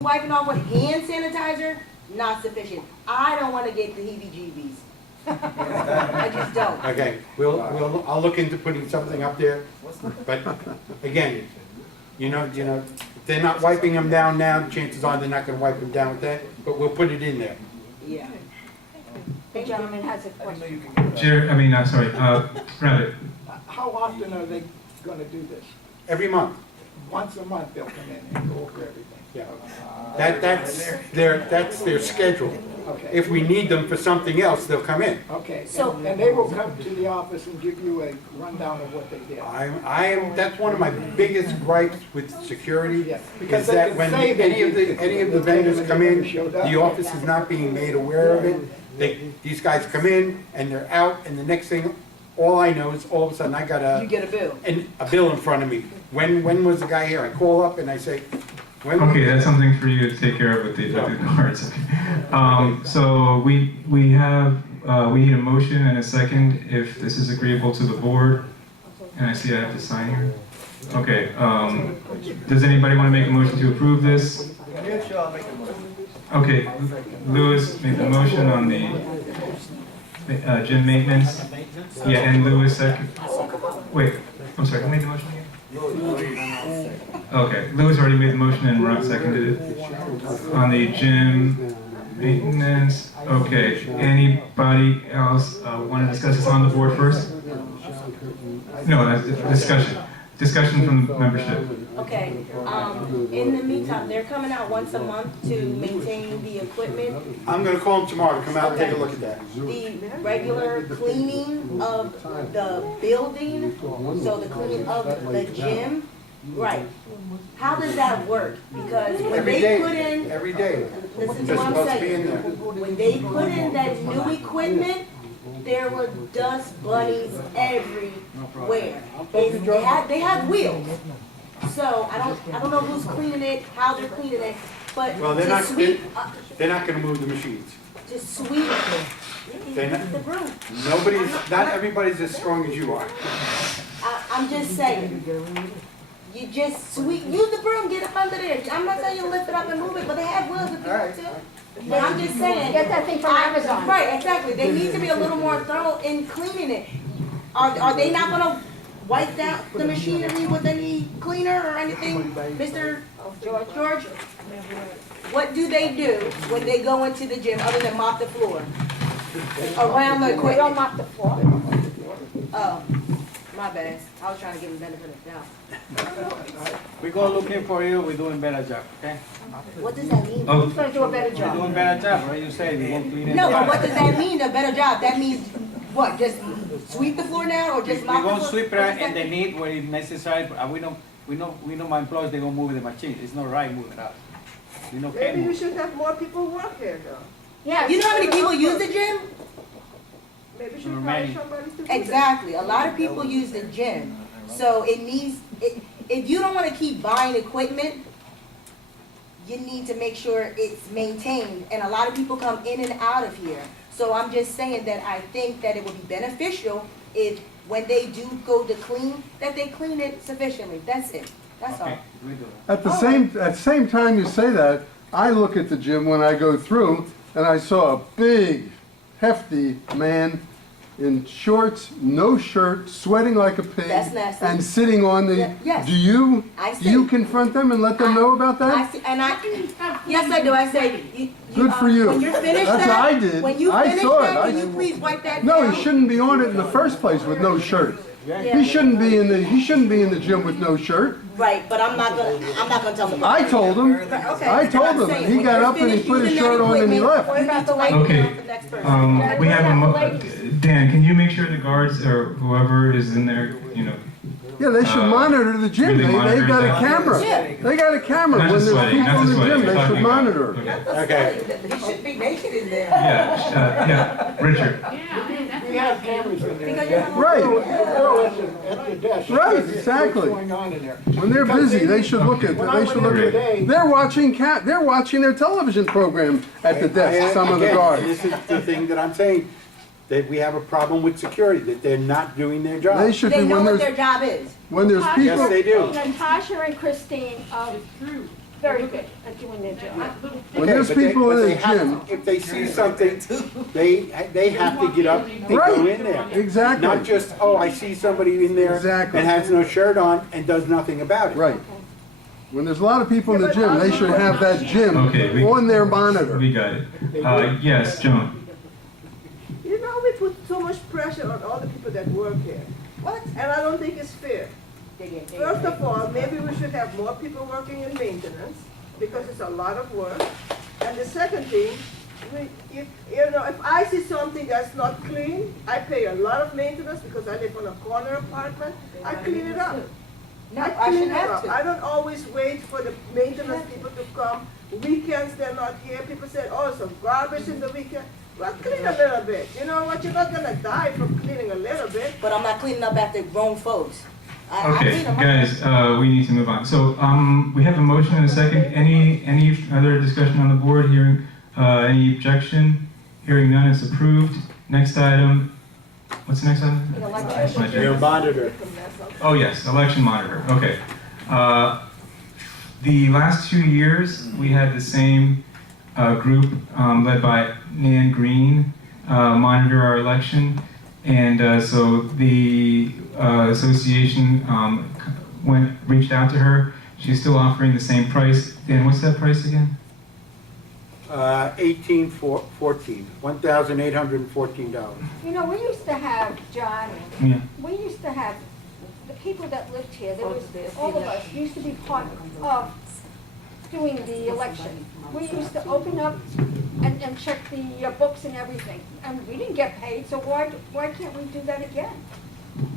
Wiping off with hand sanitizer, not sufficient. I don't want to get the heebie-jeebies. I just don't. Okay, I'll look into putting something up there, but again, you know, if they're not wiping them down now, chances are they're not gonna wipe them down with that, but we'll put it in there. Yeah. The gentleman has a question. Rabbit. How often are they gonna do this? Every month, Once a month they'll come in and go over everything? yeah. That's their schedule. Okay. If we need them for something else, they'll come in. Okay, So- and they will come to the office and give you a rundown of what they did? That's one of my biggest gripes with security, Yeah, is because they that can when say they any of the vendors come in, the office is not being made aware of it. These guys come in and they're out, and the next thing, all I know is all of a sudden I got You get a bill. a bill in front of me. When was the guy here? I call up and I say, when? Okay, that's something for you to take care of with the cards. So we need a motion and a second if this is agreeable to the board. And I see I have to sign here. Okay, does anybody want to make a motion to approve this? Okay, Louis made the motion on the gym maintenance. Yeah, and Louis second. Wait, I'm sorry, who made the motion again? Okay, Louis already made the motion and Ron seconded it. On the gym maintenance, okay. Anybody else want to discuss this on the board first? No, that's discussion. Discussion from membership. Okay, in the meantime, they're coming out once a month to maintain the equipment, I'm gonna call him tomorrow to come out and take a look at that. the regular cleaning of the building, so the cleaning of the gym. Right. How does that work? Because when Every they put day, in, every day. listen to They're what I'm supposed to be in saying. there. When they put in that new equipment, there were dust bunnies everywhere. They have wheels. So I don't know who's cleaning it, how they're cleaning it, but Well, they're to not, sweep, they're not gonna move the machines. to sweep They're not- the broom. Not everybody's as strong as you are. I'm just saying, you just sweep, use the broom, get up under there. I'm not saying you lift it up and move it, but they have wheels if you want to. But I'm just saying. Get that thing from Amazon. Right, exactly. They need to be a little more thorough in cleaning it. Are they not gonna wipe down the machinery with any cleaner or anything, Mr. George? What do they do when they go into the gym other than mop the floor? Around the We don't equipment? mop the floor. Oh, my bad. I was trying to give them benefit of the doubt. We go looking for you, we're doing better job, okay? What does that mean? Oh, Who's gonna do a better We're job? doing better job, right? You said you won't clean it. No, but what does that mean, a better job? That means what, just sweep the floor now or We just mop the floor? won't sweep What does it that and they mean? need where it's necessary, but we know my employees, they gonna move the machine, it's not right moving out. We know Maybe can you move. should have more people work here though. Yes. You know how many people use the gym? Maybe you should Many. hire somebody to do that. Exactly. A lot of people use the gym. So it needs, if you don't want to keep buying equipment, you need to make sure it's maintained. And a lot of people come in and out of here. So I'm just saying that I think that it would be beneficial if, when they do go to clean, that they clean it sufficiently. That's it. That's all. Okay, we do that. At the same time you say that, I look at the gym when I go through, and I saw a big, hefty man in shorts, no shirt, sweating like a pig. That's nasty. And sitting on the, Yeah, yes. do you I do you see. confront them and let them know about I that? see, and yes, I do. I say, Good for you. When you're finished That's that, what I did. when you I finish saw it. that, I- can you please wipe that No, down? he shouldn't be on it in the first place with no shirt. Yeah. He shouldn't be in the gym with no shirt. Right, but I'm not gonna tell them. I told him. Okay, I that's what told I'm him. saying. He When got you're up and he finished put his using that shirt on and he equipment, left. you need to wipe it Okay. down for the next person. we have Dan, can you make sure the guards or whoever is in there, Yeah, they should monitor the gym. really They monitor got a that? camera. Yeah. They got a camera. not When just there's sweating, people not in just the sweating, gym, they talking should about- monitor. Okay. Okay. He shouldn't be naked in there. Yeah, Richard. We have cameras in there. Because you're not- Right. Girl at the desk. Right, What's exactly. going on in there? When they're Because busy, they should look at, When I they went should look in at, today, they're watching their television program at the desk, some of the Again, guards. This is the thing that I'm saying, that we have a problem with security, that they're not doing their They job. should They be, know what their job is. when there's Yes, people, they do. Natasha and Christine, very good at doing their job. When Okay, there's but they- people but in they the have- gym, If they see something, they have to get up and go in there. exactly. Not just, oh, I see somebody in there Exactly. and has no shirt on and does nothing about it. Right. When there's a lot of people in the gym, they should have that gym Okay, on their monitor. We got it. Yes, Joan. You know, we put so much pressure on all the people that work here, What? and I don't think it's fair. First of all, maybe we should have more people working in maintenance, because it's a lot of work. And the second thing, if I see something that's not clean, I pay a lot of maintenance because I live on a corner apartment, I clean it up. No, I shouldn't have to. I don't always wait for the maintenance people to come. Weekends, they're not here. People say, oh, some garbage in the weekend. Well, clean a little bit. You know what? You're not gonna die from cleaning a little bit. But I'm not cleaning up after grown folks. I Okay, clean 'em up. guys, we need to move on. So, we have a motion and a second. Any other discussion on the board? Hearing, any objection? Hearing none, it's approved. Next item. What's the next item? The election. That's my Your agenda. monitor. Oh, yes, election monitor, okay. The last 2 years, we had the same group led by Nan Green monitor our election. And so the association reached out to her. She's still offering the same price. Dan, what's that price again? 1814, $1,814. You know, we used to have, John, Yeah. we used to have, the people that lived here, there was, all of us used to be part of doing the election. We used to open up and check the books and everything, and we didn't get paid, so why can't we do that again?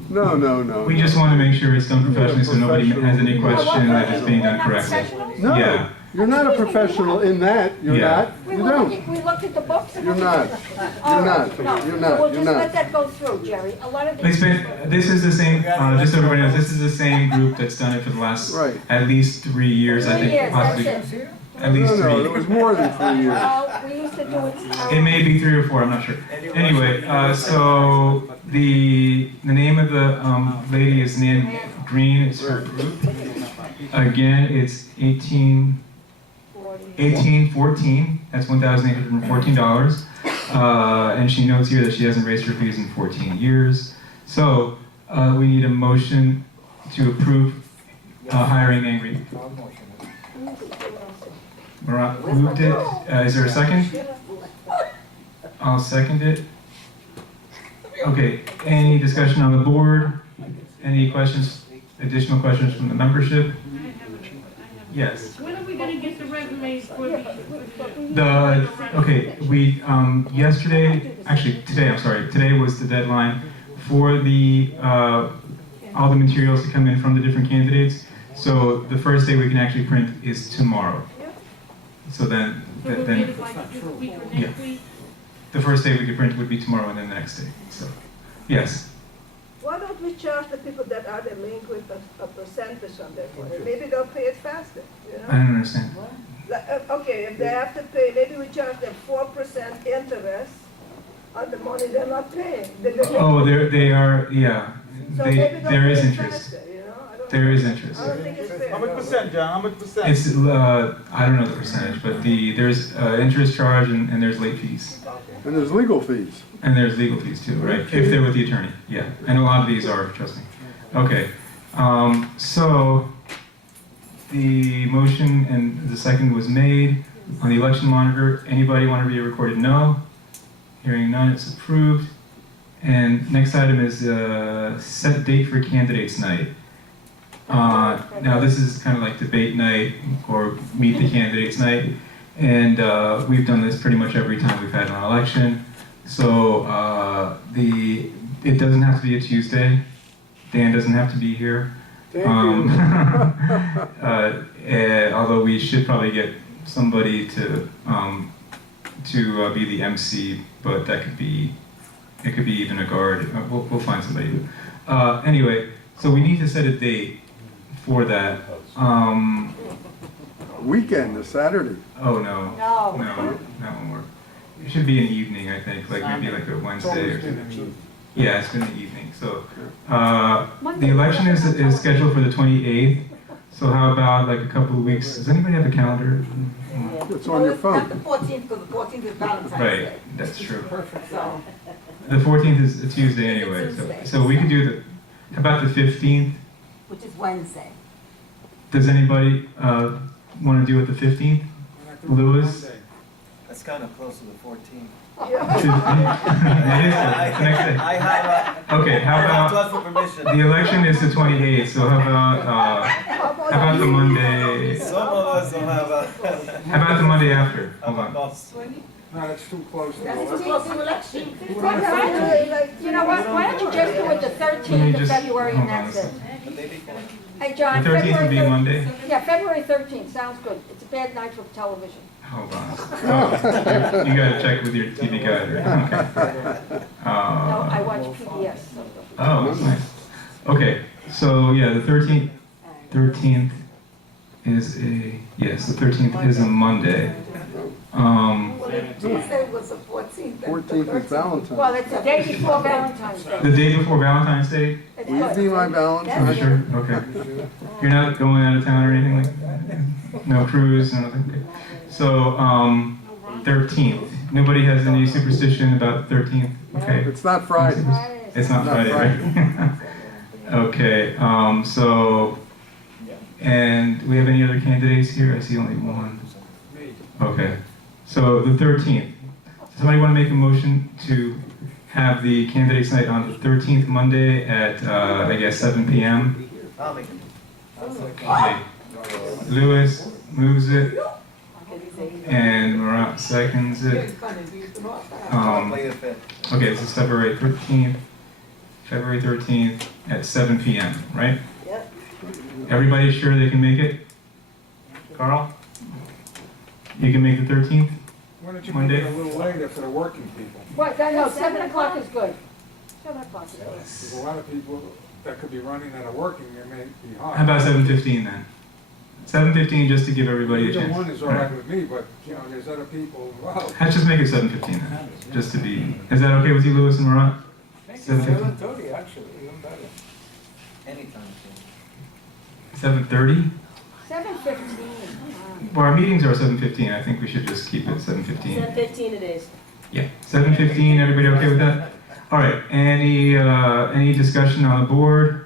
No. We just want to make sure it's done professionally so nobody has any question that it's being We're done not correctly. professionals? No, Yeah. you're not a professional in that. You're Yeah. not. We You were don't. looking, we looked at the books and You're not. everything. You're All not. right, no. You're So not. we'll You're just not. let that go through, Jerry. A lot of It's these. been, this is the same, just so everybody knows, this is the same group that's done it for the last Right. at least 3 years, I 3 think, years, possibly. that's it. At least No, it 3. was more than 3 years. We used to do it. It may be 3 or 4, I'm not sure. Anyway, so the name of the lady is Nan Green, it's her group. Again, it's 1814, that's $1,814. And she notes here that she hasn't raised her fees in 14 years. So, we need a motion to approve hiring Nan Green. Marat moved it. Is there a second? I'll second it. Okay, any discussion on the board? Any questions, additional questions from the membership? Yes. When are we gonna get the resumes for today was the deadline for all the materials to come in from the different candidates. So the first day we can actually print is tomorrow. So then, So we'll get it like this week or next week? the first day we could print would be tomorrow and then the next day, so, yes. Why don't we charge the people that are delinquent a percentage on their money? Maybe they'll pay it faster, you I know? don't understand. Okay, if they have to pay, maybe we charge them 4% interest on the money they're not paying. Oh, they are, yeah, So maybe they'll there pay is it interest. faster, you know? I don't There know. is interest. I don't think it's fair. How much percent, John? How much percent? It's, I don't know the percentage, but there's interest charge and there's late fees. And there's legal fees. And there's legal fees too, right? If they're with the attorney, yeah. And a lot of these are, trust me. Okay, so the motion and the second was made on the election monitor. Anybody want to be recorded no? Hearing none, it's approved. And next item is set date for candidates night. Now this is kind of like debate night or meet the candidates night. And we've done this pretty much every time we've had an election. So it doesn't have to be a Tuesday. Dan doesn't have to be here. Thank you. Although we should probably get somebody to be the MC, but it could be even a guard. We'll find somebody. Anyway, so we need to set a date for that. Weekend, a Saturday. Oh no. No. No, that won't work. It should be an evening, I think, like maybe like a Wednesday or something. Yeah, it's been the evening. So the election is scheduled for the 28th. So how about like a couple of weeks? Does anybody have a calendar? It's on your phone. Not the 14th, because the 14th is Valentine's Day. Right, that's true. So, The 14th is a Tuesday anyway, so we could do the, how about the 15th? which is Wednesday. Does anybody want to do it the 15th? Lewis? That's kind of close to the 14th. It is, it's the next day. I have Okay, how I have to about, ask for permission. the election is the 28th, so how about the Monday? Some of us don't have a. How about the Monday after? Hold on. No, that's too close to That's the too close to election. You know what, why don't you just do it the Let me 13th of just- February hold and on a that's it? second. The day before. Hey, John, The 13th would February be 13th. Monday? Yeah, February 13th, sounds good. It's a bad night for television. Hold on. Oh, you gotta check with your TV guide, right? Okay. No, I Uh, watch PBS. So Oh, that's nice. Okay, so yeah, the 13th is a, yes, the 13th is a Monday. Tuesday was the 14th. 14th is Valentine's. well, it's the day before Valentine's Day. The day before Valentine's Day? It's Will you good. be my Valentine? Sure, okay. You're not going out of town or anything like that? No cruise, nothing? Okay. So, 13th. Nobody has any superstition about the 13th? Okay. It's not Friday. Friday. It's not Friday, right? Okay, so, and do we have any other candidates here? I see only one. Okay, so the 13th. Somebody want to make a motion to have the candidates night on the 13th, Monday at, I guess, 7 p.m.? I'll make it. Okay. Lewis moves it, and Marat seconds it. I'll play it fit. Okay, this is February 13th. February 13th at 7 p.m., right? Yep. Everybody sure they can make it? Carl? You can make the 13th? Why don't you Monday? make it a little later for the working people? What, no, 7 o'clock is good. 7 o'clock is good. There's a lot of people that could be running that are working, they may be hard. How about 7:15 then? 7:15 just to give everybody a Either chance. one is all right with me, but, you know, there's other people involved. Let's just make it 7:15 then, just to be, is that okay with you, Lewis and Marat? 7:15? 7:30, actually, even better. Anytime. 7:30? 7:15. Well, our meetings are 7:15, I think we should just keep it 7:15. 7:15 it is. Yeah, 7:15, everybody okay with that? All right, any discussion on the board?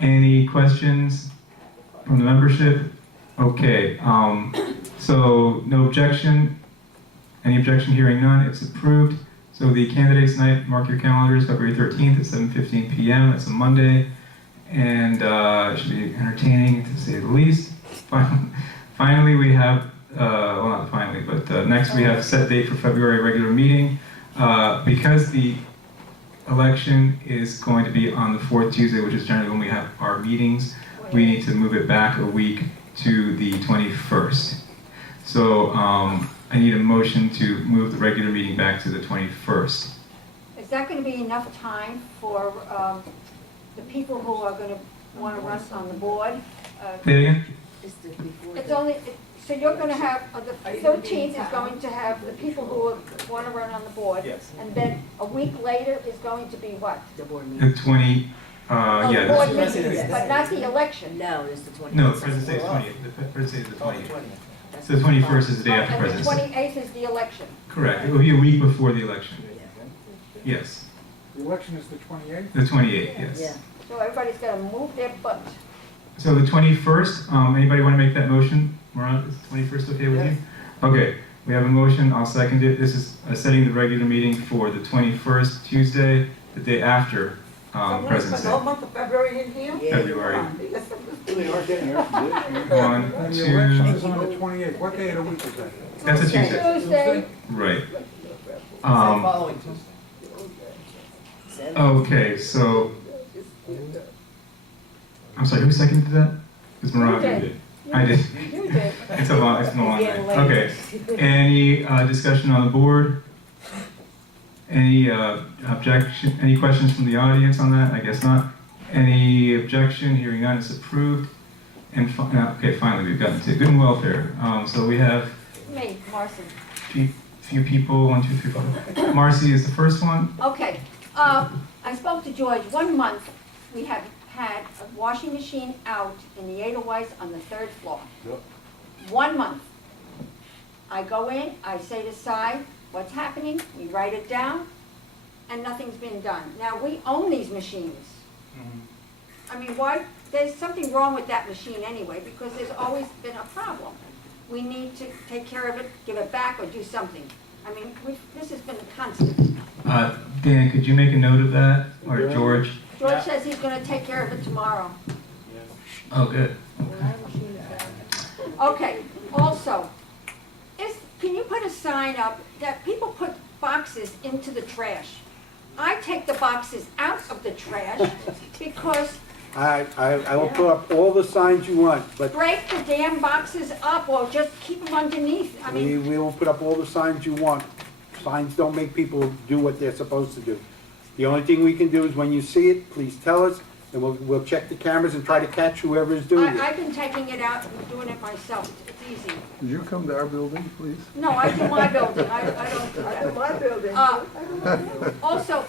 Any questions from the membership? Okay, so no objection. Any objection, hearing none, it's approved. So the candidates night, mark your calendars, February 13th at 7:15 p.m., that's a Monday. And it should be entertaining to say the least. Finally, we have, well not finally, but next we have set date for February regular meeting. Because the election is going to be on the fourth Tuesday, which is generally when we have our meetings, we need to move it back a week to the 21st. So I need a motion to move the regular meeting back to the 21st. Is that going to be enough time for the people who are going to want to run on the board? Say it again? It's only, so you're going to have, the 13th is going to have the people who want to run on the board. Yes. And then a week later is going to be what? The 20, Oh, yeah. board this- meeting, but not the election. No, it's the 20th. No, President's Day is 20th. The President's Day is the Oh, 20th. 20th. So the 21st is the day after And the President's Day. 28th is the election. Correct. It will be a week before the election. Yes. The election is the 28th? The 28th, yes. Yeah. So everybody's got to move their butt. So the 21st, anybody want to make that motion? Marat, is the 21st okay with you? Okay, we have a motion, I'll second it. This is setting the regular meeting for the 21st, Tuesday, the day after President's Day. month of February in here? February. They are getting there. 1, And the election 2, is on the 28th. What day of the week is that? that's a Tuesday. Tuesday. Right. Same Um, following Tuesday. okay, so, I'm sorry, who seconded that? It was Marat. You did. I did. You did. It's a long night. Okay. Any discussion on the board? Any objection? Any questions from the audience on that? I guess not. Any objection? Hearing none, it's approved. And okay, finally we've gotten to good and welfare. So we have Me, Marcy. few people. 1, 2, 3, 4. Marcy is the first one. Okay, I spoke to George, 1 month, we have had a washing machine out in the Edelweiss on the 3rd floor. 1 month. I go in, I say to Cy, what's happening? We write it down, and nothing's been done. Now, we own these machines. I mean, why, there's something wrong with that machine anyway, because there's always been a problem. We need to take care of it, give it back, or do something. I mean, this has been constant. Dan, could you make a note of that, or George? George says he's gonna take care of it tomorrow. Oh, good. Okay, also, can you put a sign up that people put boxes into the trash? I take the boxes out of the trash because I will put up all the signs you want, but break the damn boxes up or just keep them underneath. I mean, we will put up all the signs you want. Signs don't make people do what they're supposed to do. The only thing we can do is when you see it, please tell us, and we'll check the cameras and try to catch whoever is doing it. I've been taking it out and doing it myself. It's easy. Did you come to our building, please? No, I do my building. I don't do I do that. my building. Also,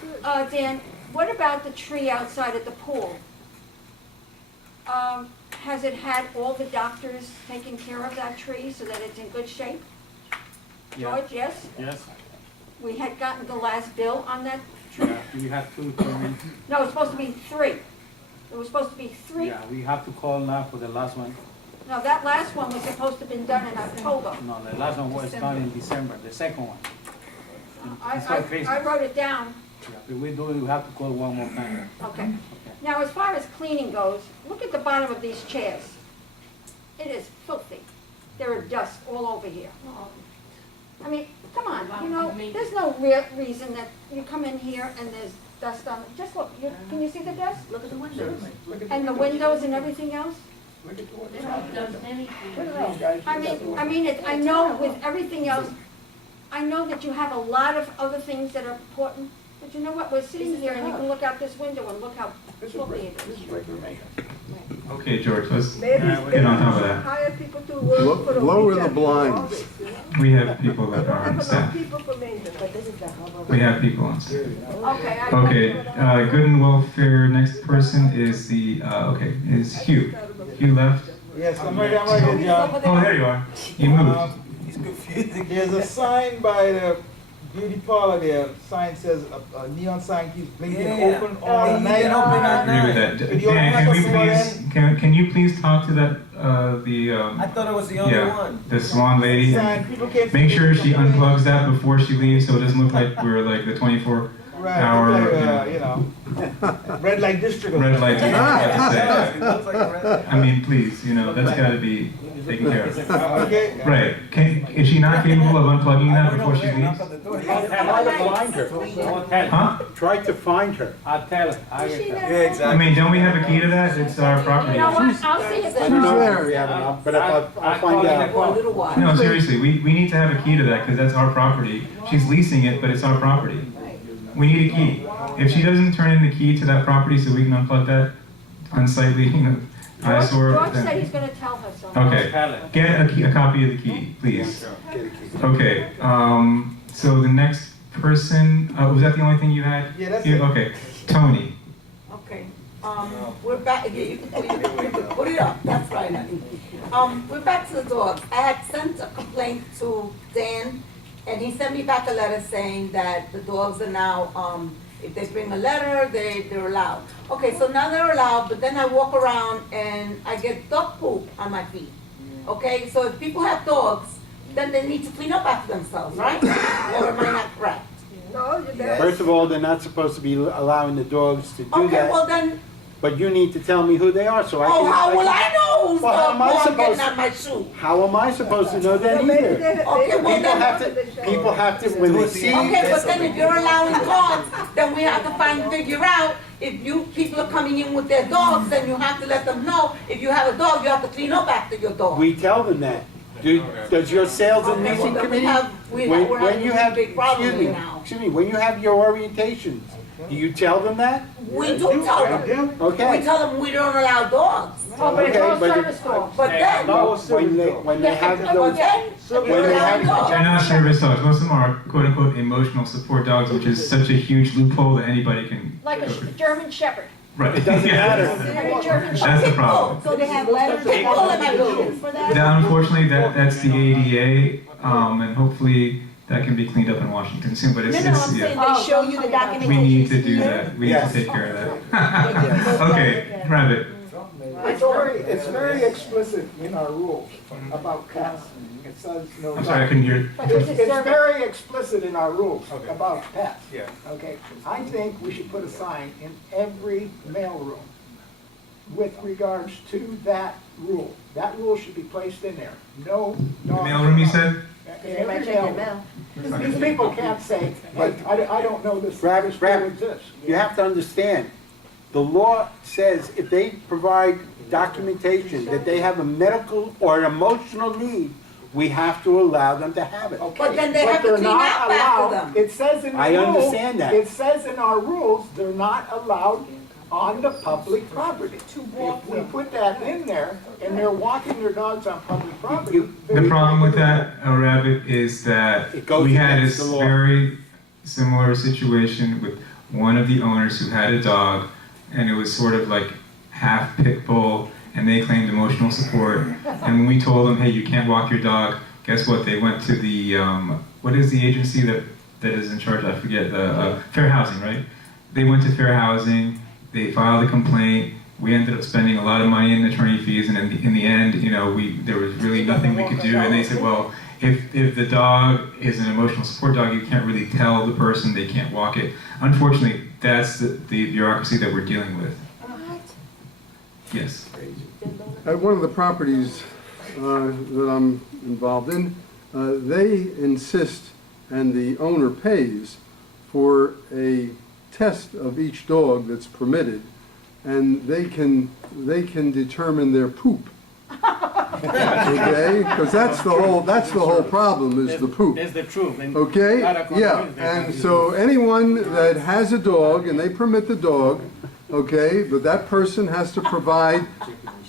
Dan, what about the tree outside at the pool? Has it had all the doctors taking care of that tree so that it's in good shape? Yeah. George, yes? Yes, We had gotten the last bill on that tree? yeah, we have to come in. No, it's supposed to be 3. It was supposed to be 3? Yeah, we have to call now for the last one. No, that last one was supposed to have been done in October. No, the last one was done in December, the second one. It's like crazy. I wrote it down. Yeah, if we do it, we have to call one more time. Okay. Okay. Now, as far as cleaning goes, look at the bottom of these chairs. It is filthy. There are dust all over here. I mean, come on, you know, there's no real reason that you come in here and there's dust on, just look, can you see the dust? Look at the windows. And the windows and everything else? Look at those guys. I know with everything else, I know that you have a lot of other things that are important, but you know what, we're sitting here and you can look out this window and look how This is filthy it this is. is regular maintenance. Okay, George, let's Maybe get on top of that. hire people to work for the Lower the weekend. blinds. We have people We that don't are on have enough staff. people for maintenance. We have people on staff. Okay. Okay, good and welfare, next person is is Hugh. Hugh left. Yes, I'm right here, John. Oh, there you are. You moved. He's confusing. There's a sign by the beauty parlor there, sign says, a neon sign keeps blinking Yeah. open all night. I agree with that. Could you Dan, open can up we a small please, can you please talk to that, I thought it was the only yeah, one. the swan lady? Sign, people can't. Make sure she complain. unplugs that before she leaves, so it doesn't look like we're like the 24 Right, hour, like, you know, red light district. red light. Yeah, it looks like a red. I mean, please, that's gotta be taken care of. Okay. Right, is she not capable of unplugging that before she leaves? Try to find her. I'll tell her. Huh? Try to find her. I'll tell her. I'll get her. Yeah, exactly. I mean, don't we have a key to that? It's our You property. know what, I'll see if I there's don't know there. if we have enough, but I'll I'll find call in out. the call. No, seriously, we need to have a key to that because that's our property. She's leasing it, but it's our property. We need a key. If she doesn't turn in the key to that property so we can unplug that unsightly, eyesore, George said then... he's gonna tell her so. Okay, Tell her. get a copy of the key, please. Okay, so the next person, was that the only thing you had? Yeah, that's You- it. Okay, Tony. Okay, we're back, yeah, you can put it up, that's right, honey. We're back to the dogs. I had sent a complaint to Dan, and he sent me back a letter saying that the dogs are now, if they bring a letter, they're allowed. Okay, so now they're allowed, but then I walk around and I get dog poop on my feet. Okay, so if people have dogs, then they need to clean up after themselves, right? Or am I not correct? No, you don't. First of all, they're not supposed to be allowing the dogs to do Okay, well that, then, but you need to tell me who they are so I can. oh, how will I know who's Well, how am I dog getting supposed on my shoe? How am I supposed to know that So maybe either? they- Okay, well People then- have to, people have to, when they see. Okay, but then if you're allowing dogs, then we have to figure out if people are coming in with their dogs, then you have to let them know, if you have a dog, you have to clean up after your dog. We tell them that. Does your sales and Okay, well, leasing then committee, we're having a big problem here now. when you have your orientations, do you tell them that? We do tell them, we Okay. tell them we don't allow dogs, Oh, but it's Okay, all but it- service dogs. but then, No, when they have but those, then, when you're they allowing have, dogs. They're not service dogs. Most of them are quote-unquote emotional support dogs, which is such a huge loophole that anybody can. Like a German Shepherd. Right. It doesn't matter. That's the problem. So they have letters that People got in the regulations for that? Now, unfortunately, that's the ADA, and hopefully that can be cleaned up in Washington soon, but No, it's, no, I'm saying yeah. they show you the documentation. We need to do here. that, we need Yes. to take care of that. Okay, Rabbit, It's very explicit in our rules about pets. It says no. I'm sorry, I couldn't hear. It's very explicit in our rules Okay. about pets. Yeah. Okay, I think we should put a sign in every mailroom with regards to that rule. That rule should be placed in there. No dog. Mailroom, you said? In They might every check their mailroom. mail. These people can't say, but I don't know this rule exists. You have to understand, the law says if they provide documentation that they have a medical or an emotional need, we have to allow them to have it. Okay, But then they have to they're clean not up after allowed- them. It says in the I rules. understand that. It says in our rules, they're not allowed on the public property. If we put that in there, and they're walking their dogs on public property. The problem with that, Rabbit, is that It goes we had against a the law. very similar situation with one of the owners who had a dog, and it was sort of like half pit bull, and they claimed emotional support. And when we told them, hey, you can't walk your dog, guess what? They went to the, what is the agency that is in charge? I forget, the Fair Housing, right? They went to Fair Housing, they filed a complaint, we ended up spending a lot of money in attorney fees, and in the end, you know, there was really nothing we could do, and they said, well, if the dog is an emotional support dog, you can't really tell the person they can't walk it. Unfortunately, that's the bureaucracy that we're dealing with. Yes. At one of the properties that I'm involved in, they insist, and the owner pays, for a test of each dog that's permitted, and they can determine their poop. Okay, because that's the whole problem, is the poop. That's the truth. And Okay, not a yeah, compromise. and so anyone that has a dog, and they permit the dog, okay, but that person has to provide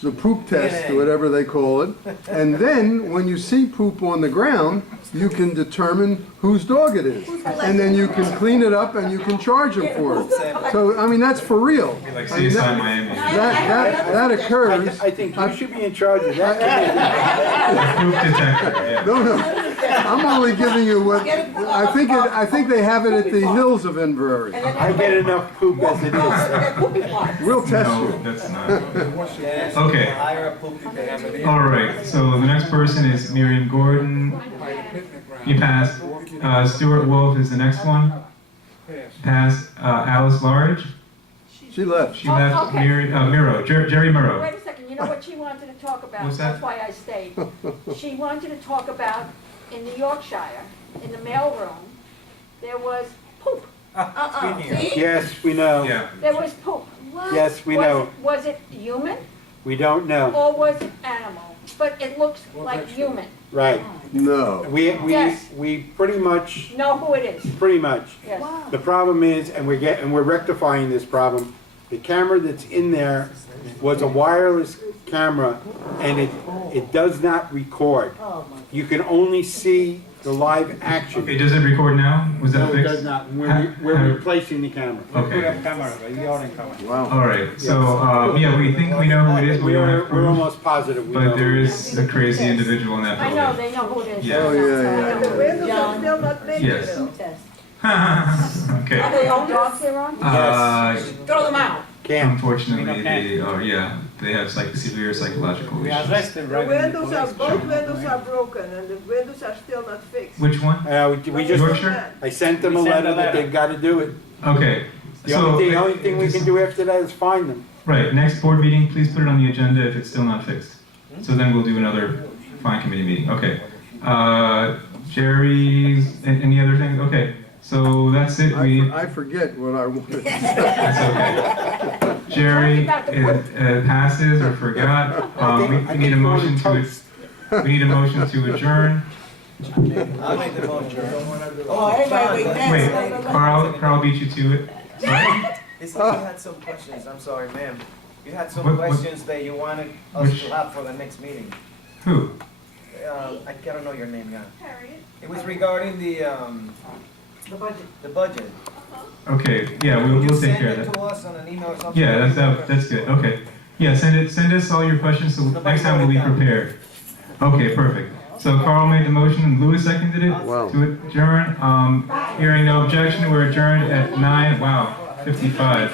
the poop test, or whatever they call it, and then, when you see poop on the ground, you can determine whose dog it is. And then you can clean it up and you can charge them for it. So, I mean, that's for real. Like I mean, CSI Miami. that occurs. I think you should be in charge of that. Poop detector, yeah. No, I'm only giving you what, I think they have it at the hills of Inverary. I get enough poop as it is. We'll test No, you. that's not. Yes, Okay. hire a poop detector. All right, so the next person is Miriam Gordon. You passed. Stuart Wolf is the next one. Passed. Alice Large. She left. She left. okay. Miro. Jerry Miro. Wait a second, you know what she wanted to talk about? What's that? That's why I stayed. She wanted to talk about, in the Yorkshire, in the mailroom, there was poop. Yes, we know. Yeah. There was poop. Yes, we Was know. it- Was it human We don't know. or was it animal? But it looks like human. Right. No. Yes. We pretty much, Know who it is, pretty much. yes. The problem is, and we're rectifying this problem, the camera that's in there was a wireless camera, and it does not record. You can only see the live action. Okay, does it record now? Was that No, it fixed? does not. We're replacing the camera. Put Okay. up camera, right? The audio camera. Wow. All right. So yeah, we think we know who it is. but We don't have We're proof. almost positive we know. But there is a crazy individual in that I building. know, they know who it is. Yeah. Oh, yeah, And the windows are still not made. Yes. Poop test. Okay. Are they Are owners? dogs here on? Throw them out. Can't. Unfortunately, they are. Yeah, they have severe psychological We issues. arrested The right windows are, both windows are broken and the windows are still not fixed. Which one? We just, Yorkshire? I sent them a We sent letter a that letter. they've gotta do it. Okay. The only thing we can do after that is fine them. Right, next board meeting, please put it on the agenda if it's still not fixed. So then we'll do another fine committee meeting, okay. Jerry's, any other things? Okay, so that's it, I forget what I wanted. that's okay. Jerry passes or forgot. We need a motion to adjourn. I'll make the motion. Oh, everybody wait next. Wait, Carl beat you to it. Right? Listen, you had some questions, I'm sorry, ma'am. You had some What- questions that you wanted us Which- to have for the next meeting. Who? I don't know your name, yeah. Harriet. It was regarding the The budget. Okay, yeah, we'll Just take send care of it that. to us on an email or something. Yeah, that's good, okay. Yeah, send us all your questions, so next time we'll be prepared. Okay, perfect. So Carl made the motion, and Louis seconded it Wow. to adjourn. Hearing no objection, we're adjourned at 9, wow, 55.